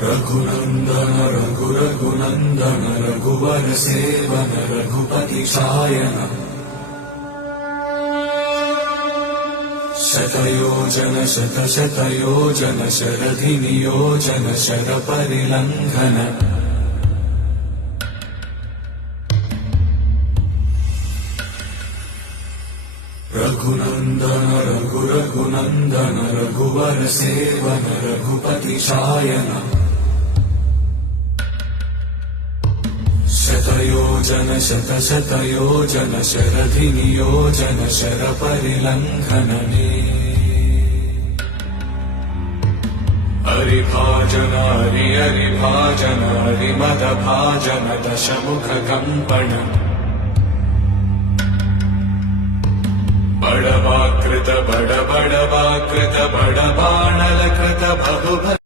रघुनन्दन रघुरघुनन्दन रघुवर सेवन रघुपति शायन शतयोजन शतशतयोजन शरधि नियोजन शरपरिलङ्घन रघुनन्दन रघुरघुनन्दन रघुवर सेवन रघुपति शायन शतयोजन शतशतयोजन शरधि नियोजन शरपरिलङ्घन हरिभाजन हरिभाजन हरिमदभाजन दशमुख कम्पन बड़वाकृत बड़वाकृत बड़बाणलकृत बहुभ